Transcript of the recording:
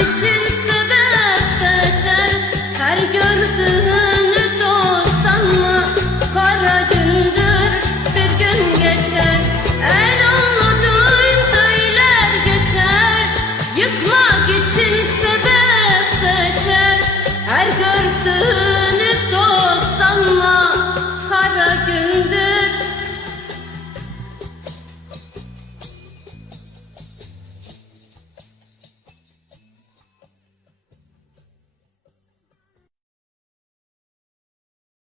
için sever.